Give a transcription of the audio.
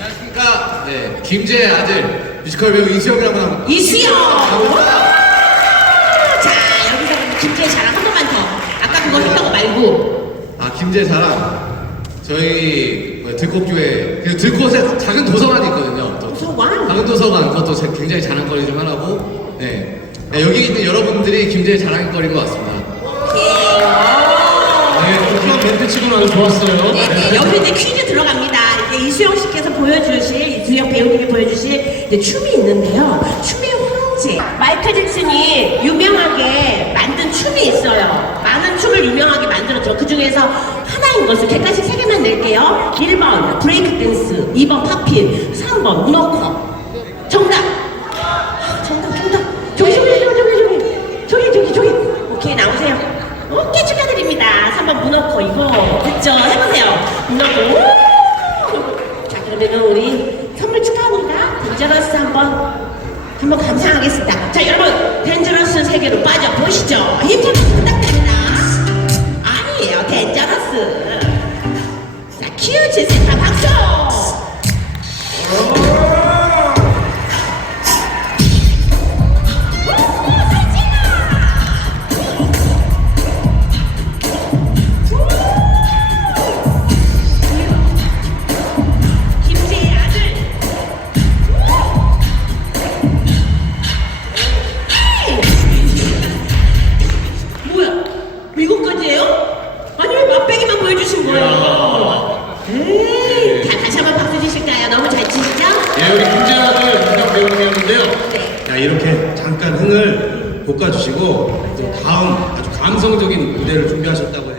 안녕하십니까. 네, 김제의 아들 뮤지컬 배우 이수영이라고 합니다. 이수영! 자, 여기서 그럼 김지혜 자랑 한 번만 더. 아까 그거 했던 거 말고. 아, 김제 자랑. 저희 뭐 들꽃 교회, 그 들꽃에 작은 도서관이 있거든요. 또 도서관? 작은 도서관, 그것도 제- 굉장히 자랑거리 중 하나고, 네. 네, 여기 있는 여러분들이 김제의 자랑거리인 것 같습니다. 네, 클럽 멘트 치고는 아주 좋았어요. 네, 네. 여기서 이제 퀴즈 들어갑니다. 이수영 씨께서 보여주실, 이수영 배우님이 보여주실 이제 춤이 있는데요. 춤의 황제. 마이클 잭슨이 유명하게 만든 춤이 있어요. 많은 춤을 유명하게 만들었죠. 그 중에서 하나인 것을 객관식 세 개만 낼게요. 1번 브레이크 댄스, 2번 팝핀, 3번 문어커. 정답! 아, 정답, 정답. 저기, 저기, 저기, 저기, 저기. 저기. 오케이, 나오세요. 오케이, 축하드립니다. 3번 문어커, 이거. 됐죠? 해보세요. 문어커. 그러면은 우리 선물 축하합니다. 덴저러스 한번, 한번 감상하겠습니다. 자, 여러분, 덴저러스 세계로 빠져 보시죠. 힘좀 부탁드립니다. 아니에요, 덴저러스. 자, 큐즈 센터 박수! 주신 거예요? 에이, 다 다시 한번 박수 주실까요? 너무 잘 치시죠? 예, 우리 김재 아들 김정 배우님이었는데요. 네. 자, 이렇게 잠깐 흥을 돋궈주시고 또 다음 아주 감성적인 무대를 준비하셨다고